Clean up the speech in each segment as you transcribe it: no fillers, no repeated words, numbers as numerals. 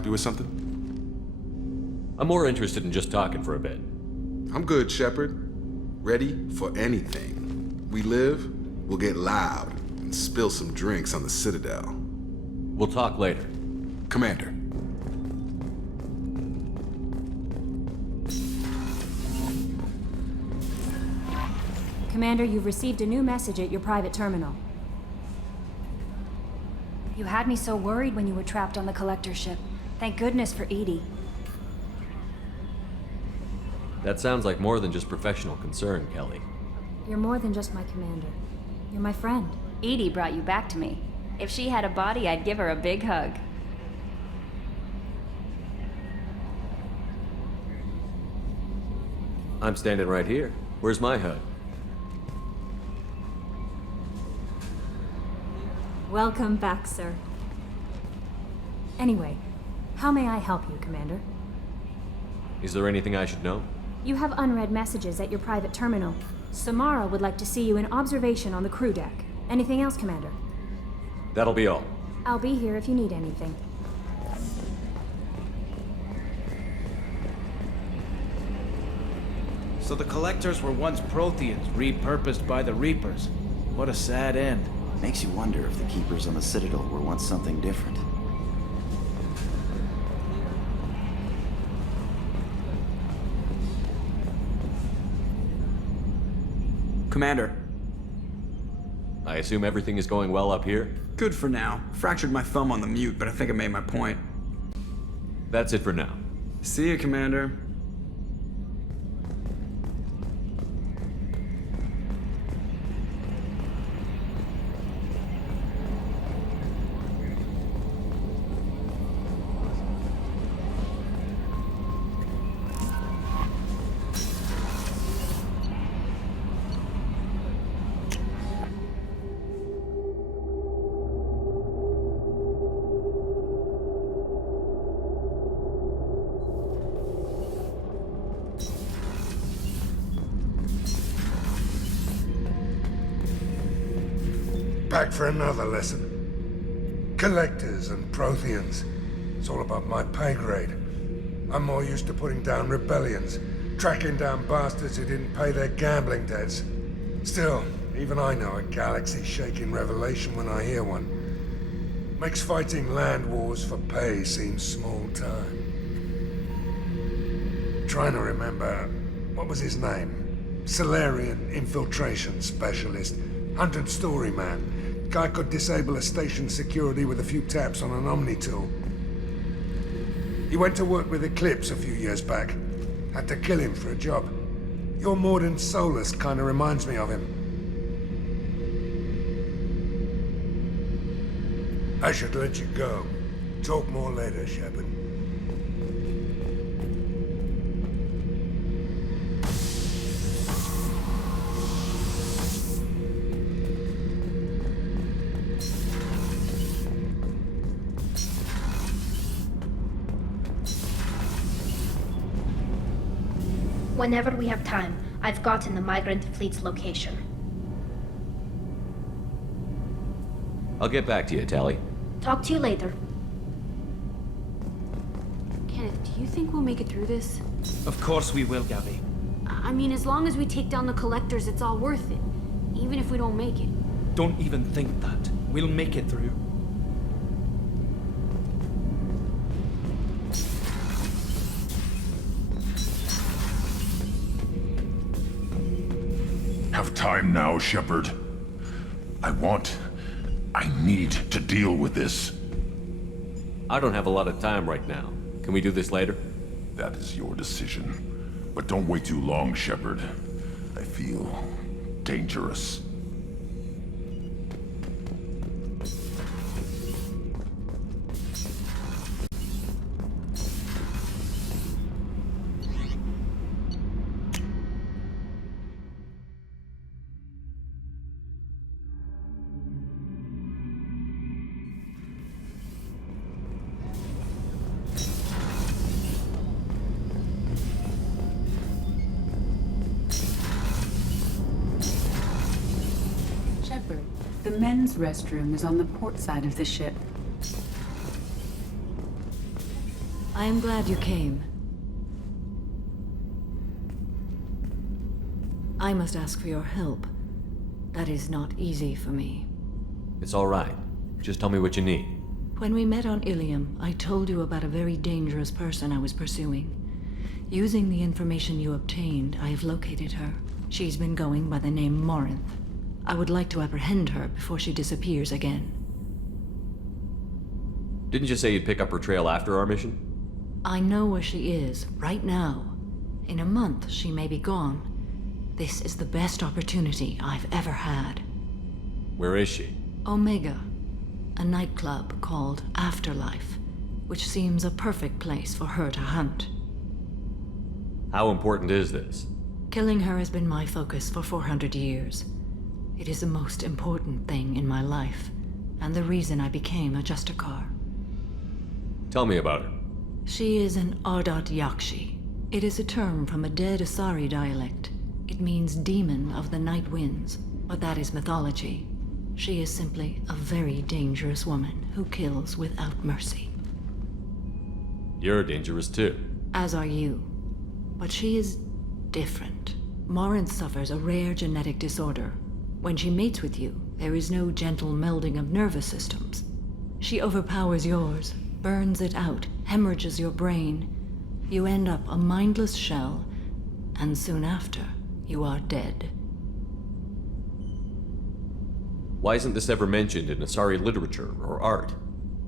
help you with something? I'm more interested in just talking for a bit. I'm good, Shepard. Ready for anything. We live, we'll get loud, and spill some drinks on the Citadel. We'll talk later. Commander. Commander, you've received a new message at your private terminal. You had me so worried when you were trapped on the Collector ship. Thank goodness for Edie. That sounds like more than just professional concern, Kelly. You're more than just my commander. You're my friend. Edie brought you back to me. If she had a body, I'd give her a big hug. I'm standing right here. Where's my hug? Welcome back, sir. Anyway, how may I help you, Commander? Is there anything I should know? You have unread messages at your private terminal. Samara would like to see you in observation on the crew deck. Anything else, Commander? That'll be all. I'll be here if you need anything. So the Collectors were once Protheans, repurposed by the Reapers. What a sad end. Makes you wonder if the Keepers on the Citadel were once something different. Commander. I assume everything is going well up here? Good for now. Fractured my thumb on the mute, but I think I made my point. That's it for now. See you, Commander. Back for another lesson. Collectors and Protheans. It's all about my pay grade. I'm more used to putting down rebellions, tracking down bastards who didn't pay their gambling debts. Still, even I know a galaxy-shaking revelation when I hear one. Makes fighting land wars for pay seem small time. Trying to remember, what was his name? Solarian infiltration specialist. 100-story man. Guy could disable a station security with a few taps on an Omni tool. He went to work with Eclipse a few years back. Had to kill him for a job. Your Mordant Solus kind of reminds me of him. I should let you go. Talk more later, Shepard. Whenever we have time, I've gotten the migrant fleet's location. I'll get back to you, Tally. Talk to you later. Kenneth, do you think we'll make it through this? Of course we will, Gabby. I mean, as long as we take down the Collectors, it's all worth it. Even if we don't make it. Don't even think that. We'll make it through. Have time now, Shepard. I need to deal with this. I don't have a lot of time right now. Can we do this later? That is your decision. But don't wait too long, Shepard. I feel dangerous. Shepard, the men's restroom is on the port side of the ship. I am glad you came. I must ask for your help. That is not easy for me. It's all right. Just tell me what you need. When we met on Ilium, I told you about a very dangerous person I was pursuing. Using the information you obtained, I have located her. She's been going by the name Morinth. I would like to apprehend her before she disappears again. Didn't you say you'd pick up her trail after our mission? I know where she is, right now. In a month, she may be gone. This is the best opportunity I've ever had. Where is she? Omega, a nightclub called Afterlife, which seems a perfect place for her to hunt. How important is this? Killing her has been my focus for 400 years. It is the most important thing in my life, and the reason I became a Justicar. Tell me about her. She is an Ardat Yakshi. It is a term from a dead Asari dialect. It means demon of the night winds, but that is mythology. She is simply a very dangerous woman who kills without mercy. You're dangerous too. As are you. But she is different. Morinth suffers a rare genetic disorder. When she mates with you, there is no gentle melding of nervous systems. She overpowers yours, burns it out, hemorrhages your brain. You end up a mindless shell, and soon after, you are dead. Why isn't this ever mentioned in Asari literature or art?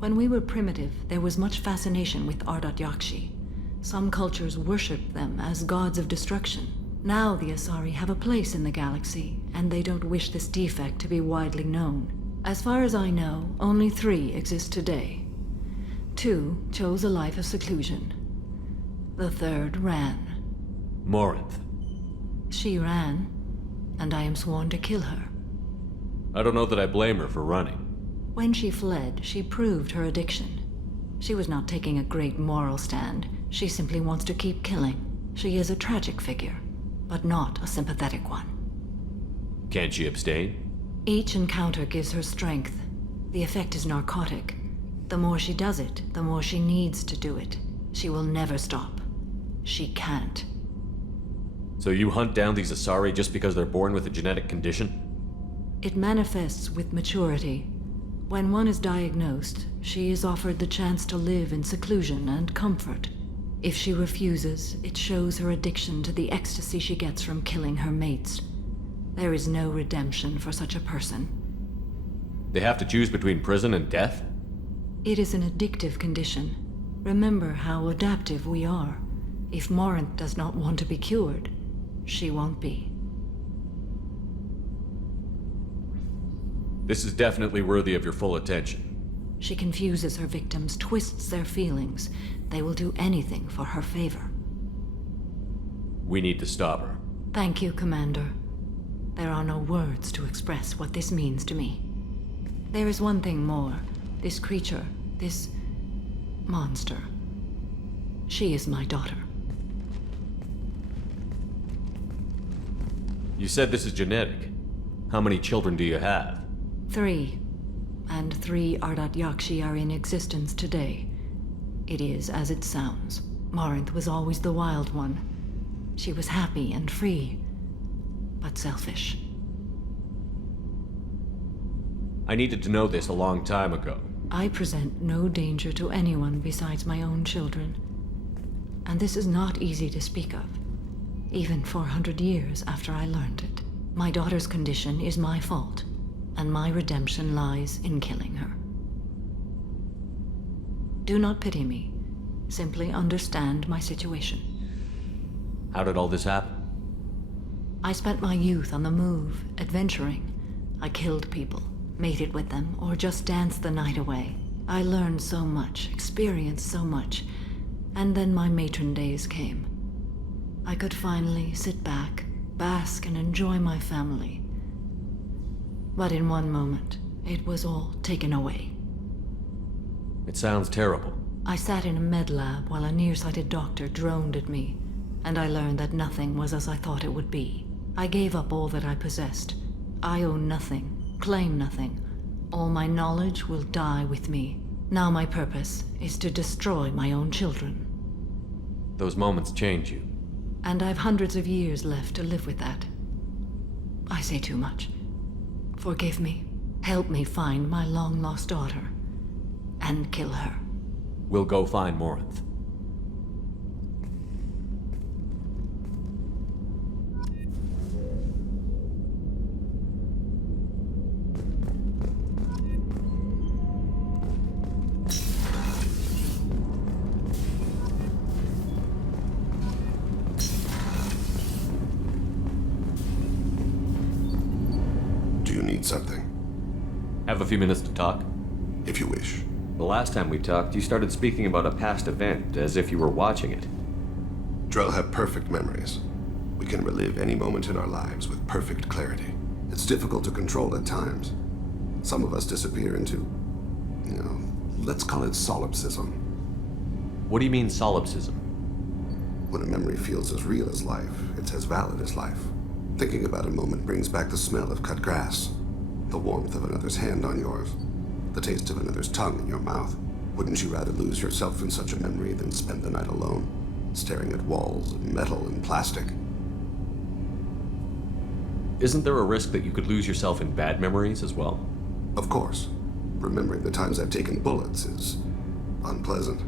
When we were primitive, there was much fascination with Ardat Yakshi. Some cultures worshipped them as gods of destruction. Now the Asari have a place in the galaxy, and they don't wish this defect to be widely known. As far as I know, only 3 exist today. 2 chose a life of seclusion. The 3rd ran. Morinth. She ran, and I am sworn to kill her. I don't know that I blame her for running. When she fled, she proved her addiction. She was not taking a great moral stand. She simply wants to keep killing. She is a tragic figure, but not a sympathetic one. Can't she abstain? Each encounter gives her strength. The effect is narcotic. The more she does it, the more she needs to do it. She will never stop. She can't. So you hunt down these Asari just because they're born with a genetic condition? It manifests with maturity. When one is diagnosed, she is offered the chance to live in seclusion and comfort. If she refuses, it shows her addiction to the ecstasy she gets from killing her mates. There is no redemption for such a person. They have to choose between prison and death? It is an addictive condition. Remember how adaptive we are. If Morinth does not want to be cured, she won't be. This is definitely worthy of your full attention. She confuses her victims, twists their feelings. They will do anything for her favor. We need to stop her. Thank you, Commander. There are no words to express what this means to me. There is one thing more. This creature, this monster. She is my daughter. You said this is genetic. How many children do you have? 3. And 3 Ardat Yakshi are in existence today. It is as it sounds. Morinth was always the wild one. She was happy and free, but selfish. I needed to know this a long time ago. I present no danger to anyone besides my own children. And this is not easy to speak of, even 400 years after I learned it. My daughter's condition is my fault, and my redemption lies in killing her. Do not pity me. Simply understand my situation. How did all this happen? I spent my youth on the move, adventuring. I killed people, mated with them, or just danced the night away. I learned so much, experienced so much, and then my matron days came. I could finally sit back, bask, and enjoy my family. But in one moment, it was all taken away. It sounds terrible. I sat in a med lab while a nearsighted doctor droned at me, and I learned that nothing was as I thought it would be. I gave up all that I possessed. I own nothing, claim nothing. All my knowledge will die with me. Now my purpose is to destroy my own children. Those moments change you. And I've hundreds of years left to live with that. I say too much. Forgive me. Help me find my long-lost daughter. And kill her. We'll go find Morinth. Do you need something? Have a few minutes to talk? If you wish. The last time we talked, you started speaking about a past event, as if you were watching it. Drell have perfect memories. We can relive any moment in our lives with perfect clarity. It's difficult to control at times. Some of us disappear into, let's call it solipsism. What do you mean, solipsism? When a memory feels as real as life, it's as valid as life. Thinking about a moment brings back the smell of cut grass, the warmth of another's hand on yours, the taste of another's tongue in your mouth. Wouldn't you rather lose yourself in such a memory than spend the night alone, staring at walls of metal and plastic? Isn't there a risk that you could lose yourself in bad memories as well? Of course. Remembering the times I've taken bullets is unpleasant.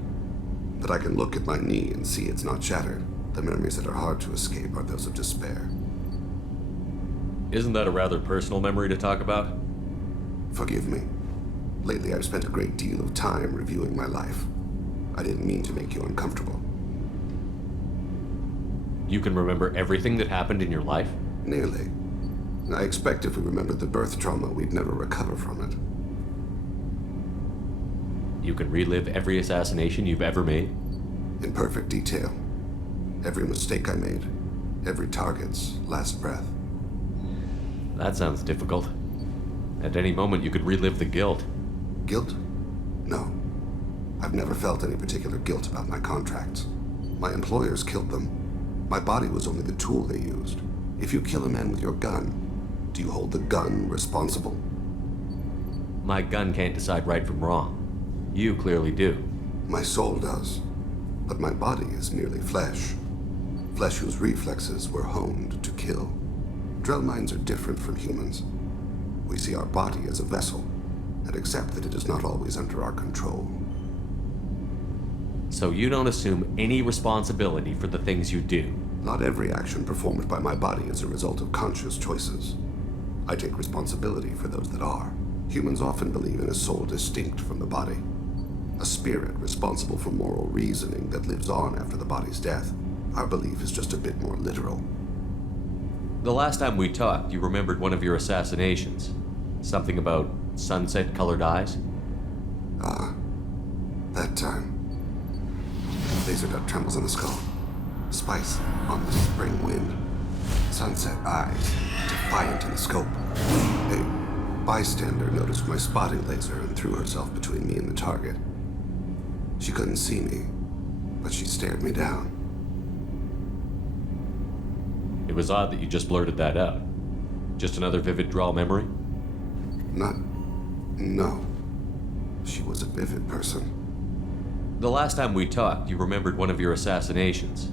But I can look at my knee and see it's not shattered. The memories that are hard to escape are those of despair. Isn't that a rather personal memory to talk about? Forgive me. Lately, I've spent a great deal of time reviewing my life. I didn't mean to make you uncomfortable. You can remember everything that happened in your life? Nearly. I expect if we remembered the birth trauma, we'd never recover from it. You can relive every assassination you've ever made? In perfect detail. Every mistake I made. Every target's last breath. That sounds difficult. At any moment, you could relive the guilt. Guilt? No. I've never felt any particular guilt about my contracts. My employers killed them. My body was only the tool they used. If you kill a man with your gun, do you hold the gun responsible? My gun can't decide right from wrong. You clearly do. My soul does. But my body is merely flesh. Flesh whose reflexes were honed to kill. Drell minds are different from humans. We see our body as a vessel, and accept that it is not always under our control. So you don't assume any responsibility for the things you do? Not every action performed by my body is a result of conscious choices. I take responsibility for those that are. Humans often believe in a soul distinct from the body. A spirit responsible for moral reasoning that lives on after the body's death. Our belief is just a bit more literal. The last time we talked, you remembered one of your assassinations. Something about sunset-colored eyes? Ah, that time. Laser dot trembles in the skull. Spice on the spring wind. Sunset eyes, defiant in the scope. A bystander noticed my spotting laser and threw herself between me and the target. She couldn't see me, but she stared me down. It was odd that you just blurted that out. Just another vivid Drell memory? No. She was a vivid person. The last time we talked, you remembered one of your assassinations.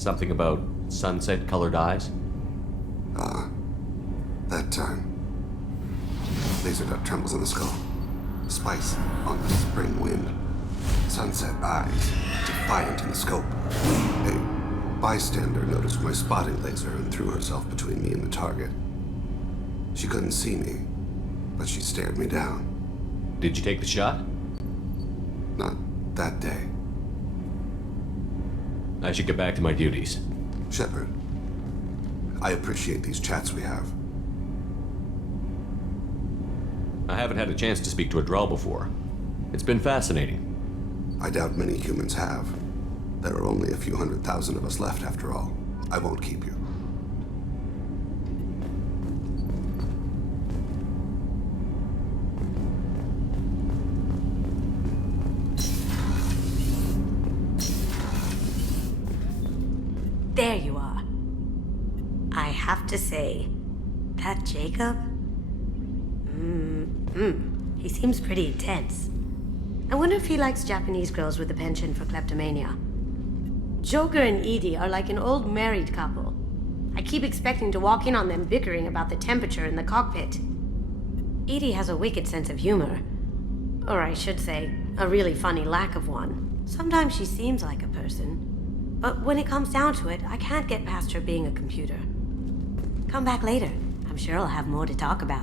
Something about sunset-colored eyes? Ah, that time. Laser dot trembles in the skull. Spice on the spring wind. Sunset eyes, defiant in the scope. A bystander noticed my spotting laser and threw herself between me and the target. She couldn't see me, but she stared me down. Did you take the shot? Not that day. I should get back to my duties. Shepard, I appreciate these chats we have. I haven't had a chance to speak to a Drell before. It's been fascinating. I doubt many humans have. There are only a few 100,000 of us left after all. I won't keep you. There you are. I have to say, that Jacob? He seems pretty intense. I wonder if he likes Japanese girls with a penchant for kleptomania. Joker and Edie are like an old married couple. I keep expecting to walk in on them bickering about the temperature in the cockpit. Edie has a wicked sense of humor. Or I should say, a really funny lack of one. Sometimes she seems like a person. But when it comes down to it, I can't get past her being a computer. Come back later. I'm sure I'll have more to talk about.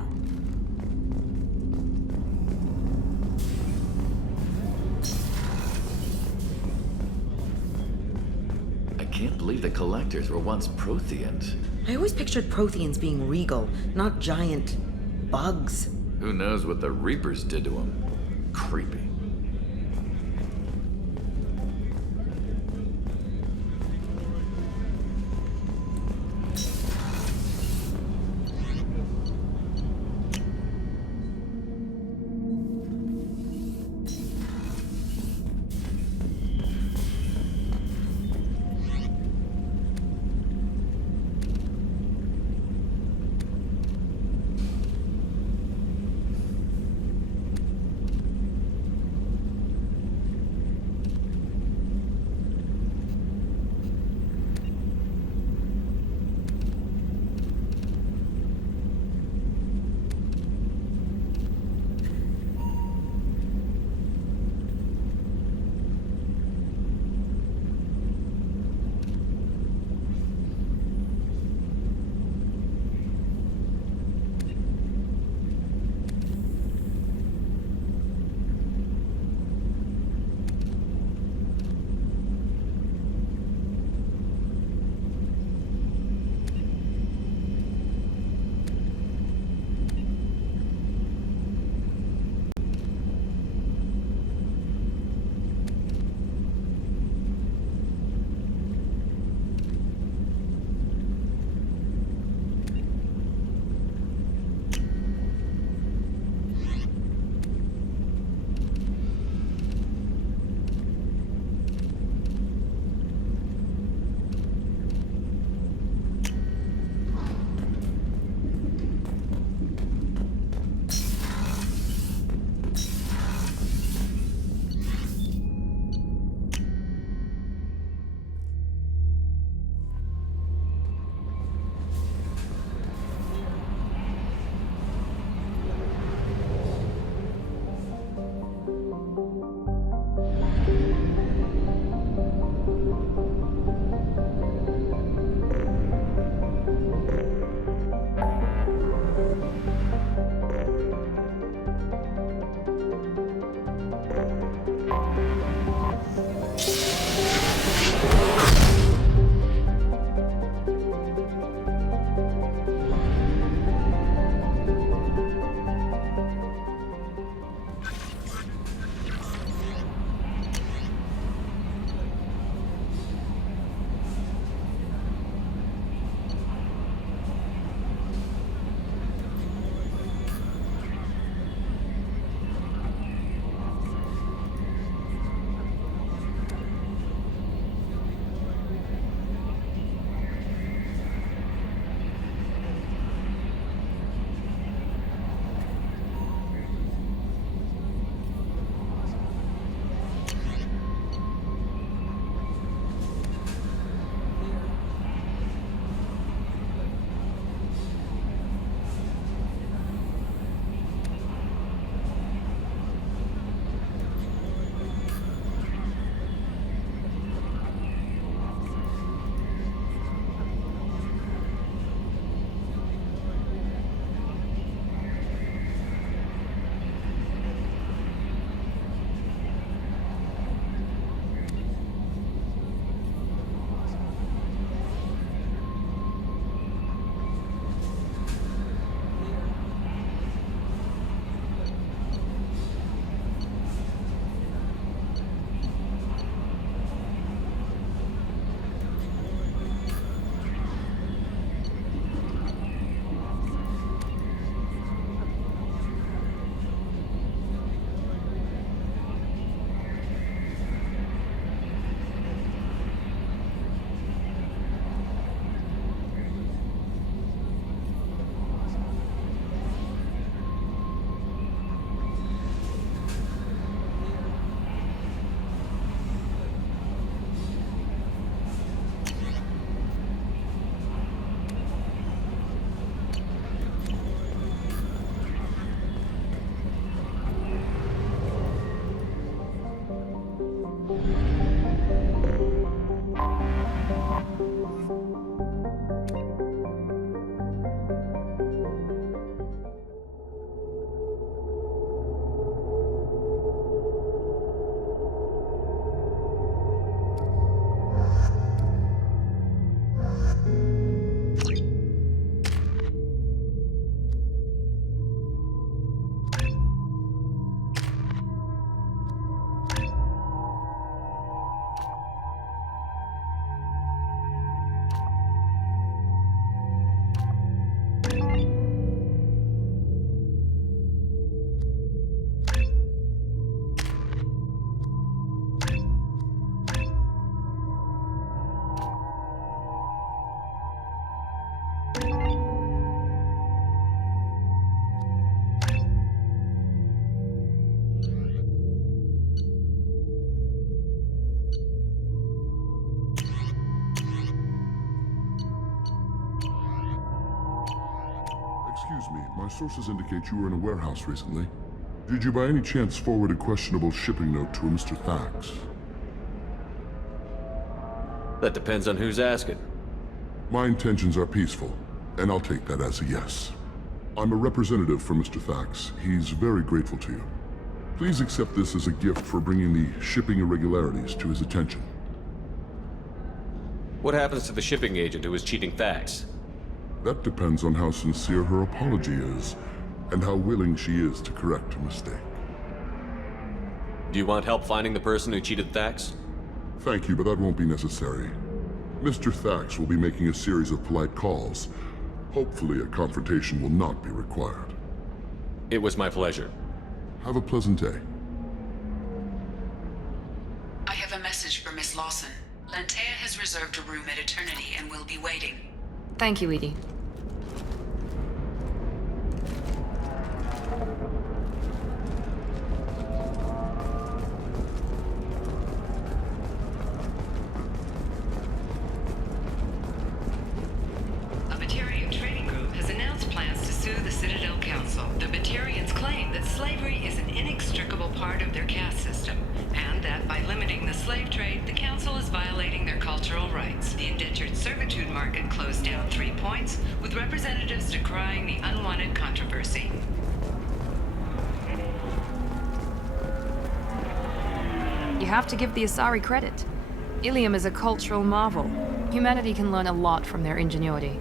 I can't believe the Collectors were once Protheans. I always pictured Protheans being regal, not giant bugs. Who knows what the Reapers did to them? Creepy. Excuse me, my sources indicate you were in a warehouse recently. Did you by any chance forward a questionable shipping note to a Mr. Thax? That depends on who's asking. My intentions are peaceful, and I'll take that as a yes. I'm a representative for Mr. Thax. He's very grateful to you. Please accept this as a gift for bringing the shipping irregularities to his attention. What happens to the shipping agent who was cheating Thax? That depends on how sincere her apology is, and how willing she is to correct her mistake. Do you want help finding the person who cheated Thax? Thank you, but that won't be necessary. Mr. Thax will be making a series of polite calls. Hopefully a confrontation will not be required. It was my pleasure. Have a pleasant day. I have a message for Miss Lawson. Lantea has reserved a room at Eternity and will be waiting. Thank you, Edie. A Batarian trading group has announced plans to sue the Citadel Council. The Batarians claim that slavery is an inextricable part of their caste system, and that by limiting the slave trade, the Council is violating their cultural rights. The indentured servitude market closed down 3 points, with representatives decrying the unwanted controversy. You have to give the Asari credit. Ilium is a cultural marvel. Humanity can learn a lot from their ingenuity.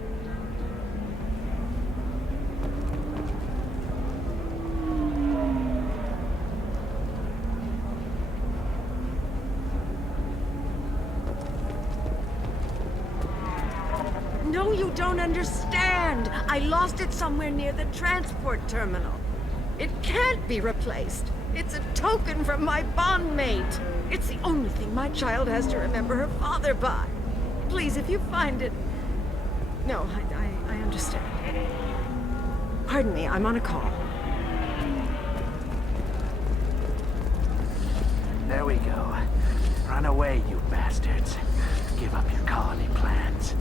No, you don't understand. I lost it somewhere near the transport terminal. It can't be replaced. It's a token from my bondmate. It's the only thing my child has to remember her father by. Please, if you find it... No, I understand. Pardon me, I'm on a call. There we go. Run away, you bastards. Give up your colony plans.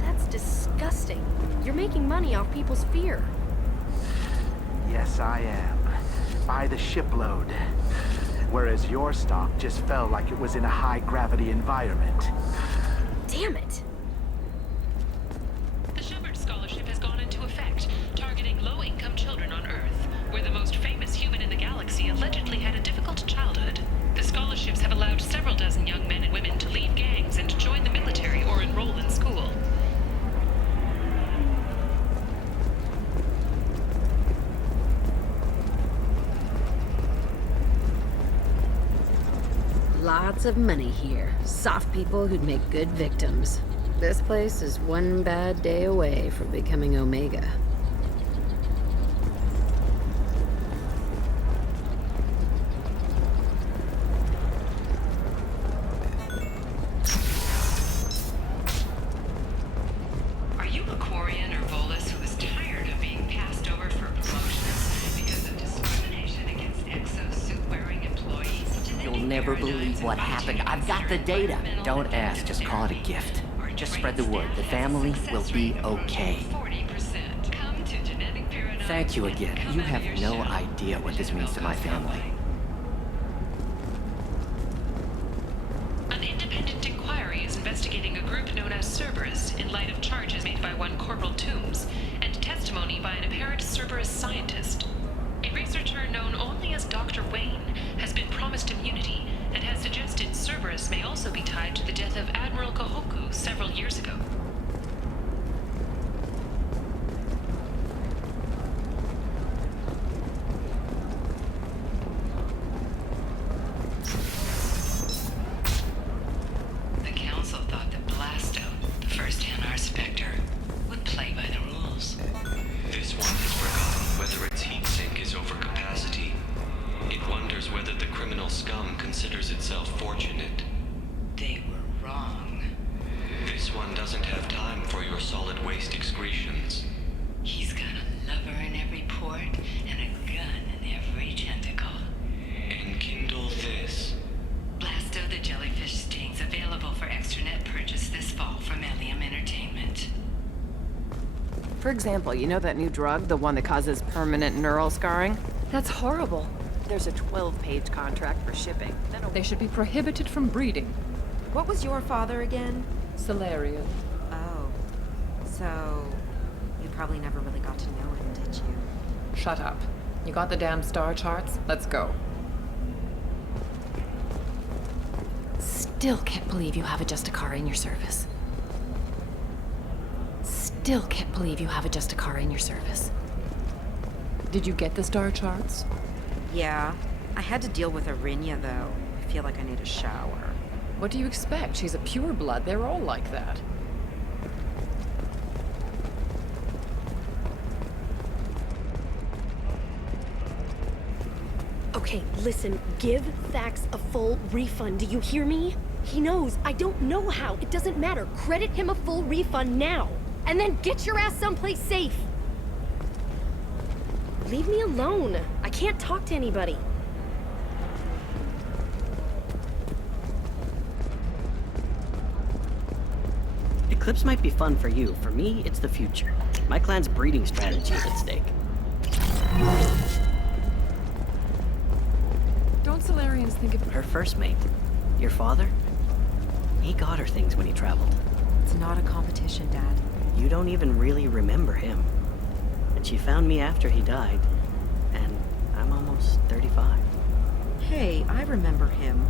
That's disgusting. You're making money off people's fear. Yes, I am. By the shipload. Whereas your stock just fell like it was in a high-gravity environment. Damn it. The Shepard Scholarship has gone into effect, targeting low-income children on Earth, where the most famous human in the galaxy allegedly had a difficult childhood. The scholarships have allowed several dozen young men and women to leave gangs and join the military or enroll in school. Lots of money here. Soft people who'd make good victims. This place is one bad day away from becoming Omega. Are you a Quarian or Volus who is tired of being passed over for promotions because of discrimination against exosuit-wearing employees? You'll never believe what happened. I've got the data. Don't ask, just call it a gift. Just spread the word. The family will be okay. Thank you again. You have no idea what this means to my family. An independent inquiry is investigating a group known as Cerberus in light of charges made by one Corporal Toombs and testimony by an apparent Cerberus scientist. A researcher known only as Dr. Wayne has been promised immunity and has suggested Cerberus may also be tied to the death of Admiral Kahoku several years ago. The Council thought that Blasto, the first NR Spectre, would play by the rules. This one has forgotten whether its heat sink is over capacity. It wonders whether the criminal scum considers itself fortunate. They were wrong. This one doesn't have time for your solid waste excretions. He's got a lover in every port and a gun in every tentacle. Enkindle this. Blasto the Jellyfish Stings available for extranet purchase this fall from Ilium Entertainment. example, you know that new drug, the one that causes permanent neural scarring? That's horrible. There's a 12-page contract for shipping. They should be prohibited from breeding. What was your father again? Salarian. Oh. So, you probably never really got to know him, did you? Shut up. You got the damn star charts? Let's go. Still can't believe you have a Justicar in your service. Still can't believe you have a Justicar in your service. Did you get the star charts? Yeah. I had to deal with Arinya, though. I feel like I need a shower. What do you expect? She's a pureblood. They're all like that. Okay, listen. Give Thax a full refund. Do you hear me? He knows. I don't know how. It doesn't matter. Credit him a full refund now. And then get your ass someplace safe. Leave me alone. I can't talk to anybody. Eclipse might be fun for you. For me, it's the future. My clan's breeding strategy is at stake. Don't Solarians think of Her first mate, your father, he got her things when he traveled. It's not a competition, Dad. You don't even really remember him. And she found me after he died. And I'm almost 35. Hey, I remember him.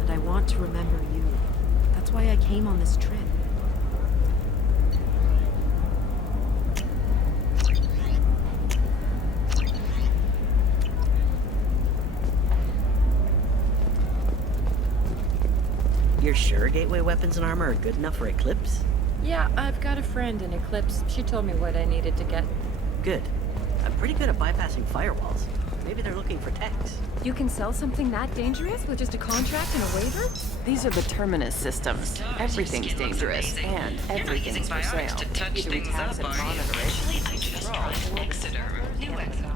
And I want to remember you. That's why I came on this trip. You're sure gateway weapons and armor are good enough for Eclipse? Yeah, I've got a friend in Eclipse. She told me what I needed to get. Good. I'm pretty good at bypassing firewalls. Maybe they're looking for techs. You can sell something that dangerous with just a contract and a waiver? These are the Terminus systems. Everything's dangerous, and everything's for sale. Either we tax and monitor it, Actually, I just tried Exeter. New Exeter.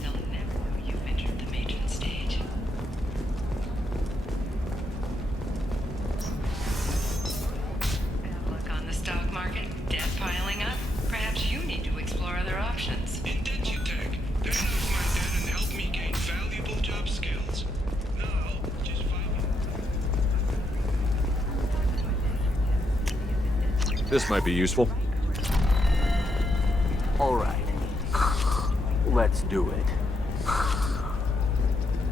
They'll never know you've entered the matron stage. Look on the stock market, debt piling up. Perhaps you need to explore other options. Indent tech. Pay off my debt and help me gain valuable job skills. Now, just This might be useful. All right. Let's do it.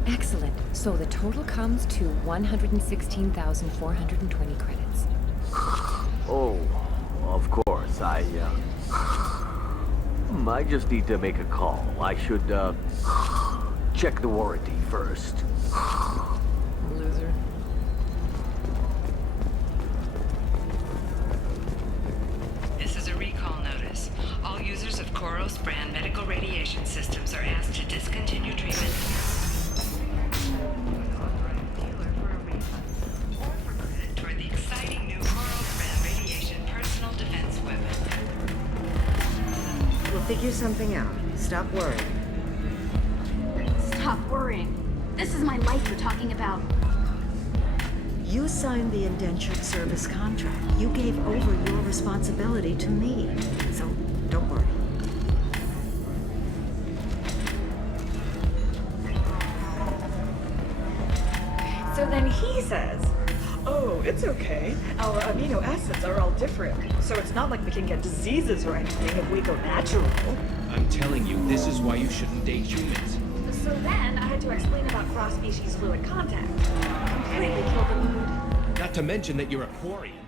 Excellent. So the total comes to 116,420 credits. Oh, of course. I just need to make a call. I should, check the warranty first. Loser. This is a recall notice. All users of Koros brand medical radiation systems are asked to discontinue treatment. Toward the exciting new Koros brand radiation personal defense weapon. We'll figure something out. Stop worrying. Stop worrying. This is my life you're talking about. You signed the indentured service contract. You gave over your responsibility to me. So, don't worry. So then he says, oh, it's okay. Our amino acids are all different. So it's not like we can get diseases or anything if we go natural. I'm telling you, this is why you shouldn't date humans. So then I had to explain about cross-species fluid contact. Completely killed the mood. Not to mention that you're a Quarian.